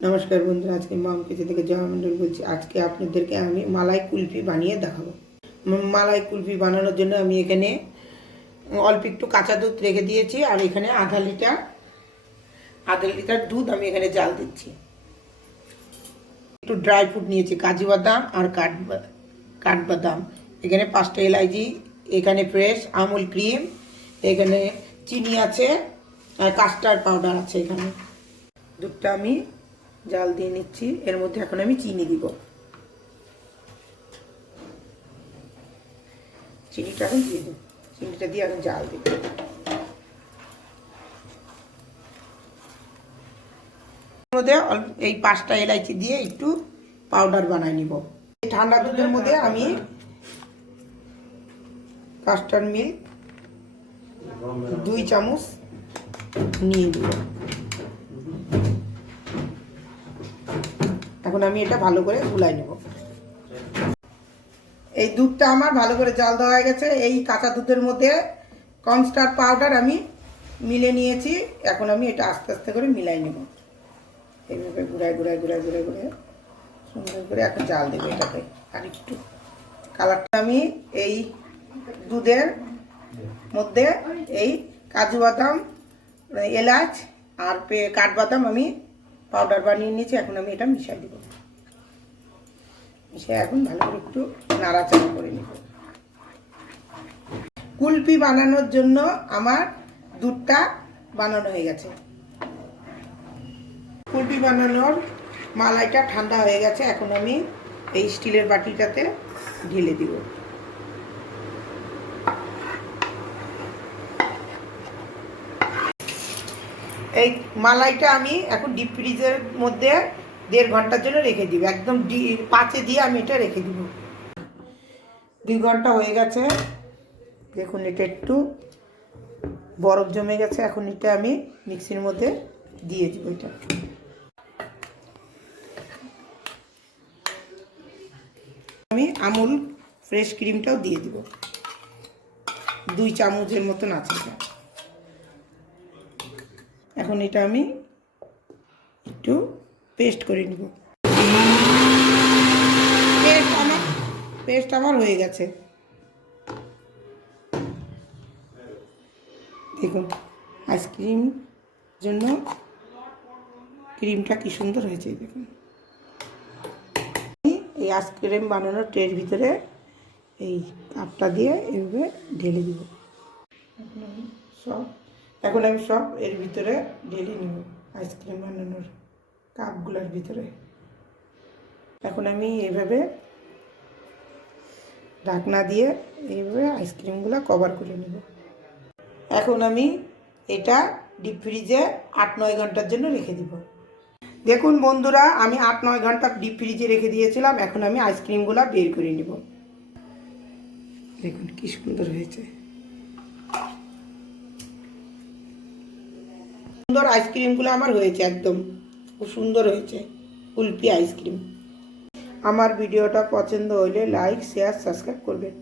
नमस्कार बंधुरा आज के माम किचन থেকে জয়া মণ্ডল বলছি। আজকে আপনাদেরকে আমি মালাই কুলফি বানিয়ে দেখাবো। মালাই কুলফি বানানোর জন্য আমি এখানে অল্প একটু কাঁচা দুধ রেখে দিয়েছি আর এখানে আধা লিটার দুধ আমি এখানে জাল দিচ্ছি। একটু ড্রাই ফ্রুট নিয়েছি, কাজু বাদাম আর কাঠবাদাম, এখানে 5টা এলাচি, এখানে ফ্রেশ আমুল ক্রিম, এখানে চিনি আছে আর কাস্টার্ড পাউডার আছে। এখানে দুধটা আমি জাল দিয়ে নিচ্ছি। এর মধ্যে এখন আমি চিনি দিব। চিনিটা এখন দিয়ে দেব। চিনিটা দিয়ে এখন জাল দিব। এর মধ্যে এই 5টা এলাচি দিয়ে একটু পাউডার বানাই নিব। এই ঠান্ডা দুধের মধ্যে আমি কাস্টার্ড মিল্ক 2 চামচ নিয়ে দিব। এখন আমি এটা ভালো করে গুলাই নেব। এই দুধটা আমার ভালো করে জাল দেওয়া হয়ে গেছে। এই কাঁচা দুধের মধ্যে কর্নস্টার্চ পাউডার আমি মিলে নিয়েছি। এখন আমি এটা আস্তে আস্তে করে মিলাই নেব। এইভাবে ঘুরায় সুন্দর করে এখন জাল দেবো এটাতে। আর একটু কালারটা আমি এই দুধের মধ্যে এই কাজু বাদাম, এলাচ আর কাঠবাদাম আমি পাউডার বানিয়ে নিয়েছি। এখন আমি এটা মিশিয়ে দেব। মিশিয়ে এখন ভালো করে একটু নাড়াচাড়া করে নেব। কুলফি বানানোর জন্য আমার দুধটা বানানো হয়ে গেছে। কুলফি বানানোর মালাইটা ঠান্ডা হয়ে গেছে। এখন আমি এই স্টিলের বাটিটাতে ঢেলে দিব। এই মালাইটা আমি এখন ডিপ ফ্রিজের মধ্যে 1.5 ঘন্টার জন্য রেখে দিব। একদম 5-এ দিয়ে আমি এটা রেখে দিব। 2 ঘন্টা হয়ে গেছে। দেখুন এটা একটু বরফ জমে গেছে। এখন এটা আমি মিক্সির মধ্যে দিয়ে দিব। এটা আমি আমুল ফ্রেশ ক্রিমটাও দিয়ে দিব। 2 চামচের মতন আছে এটা। এখন এটা আমি একটু পেস্ট করে নিব। পেস্ট আমার হয়ে গেছে। দেখুন আইসক্রিম জন্য ক্রিমটা কি সুন্দর হয়েছে। দেখুন এই আইসক্রিম বানানোর ট্রের ভিতরে এই কাপটা দিয়ে এভাবে ঢেলে দিব। এখন আমি সব এর ভিতরে ঢেলে নিব, আইসক্রিম বানানোর কাপগুলোর ভিতরে। এখন আমি এইভাবে ঢাকনা দিয়ে এইভাবে আইসক্রিমগুলো কভার করে নেব। এখন আমি এটা ডিপ ফ্রিজে 8-9 ঘন্টার জন্য রেখে দিব। দেখুন বন্ধুরা, আমি 8-9 ঘন্টা ডিপ ফ্রিজে রেখে দিয়েছিলাম। এখন আমি আইসক্রিমগুলো বের করে নেব। দেখুন কি সুন্দর হয়েছে। সুন্দর আইসক্রিমগুলো আমার হয়েছে, একদম খুব সুন্দর হয়েছে কুলফি আইসক্রিম। আমার ভিডিওটা পছন্দ হলে লাইক, শেয়ার, সাবস্ক্রাইব করবেন।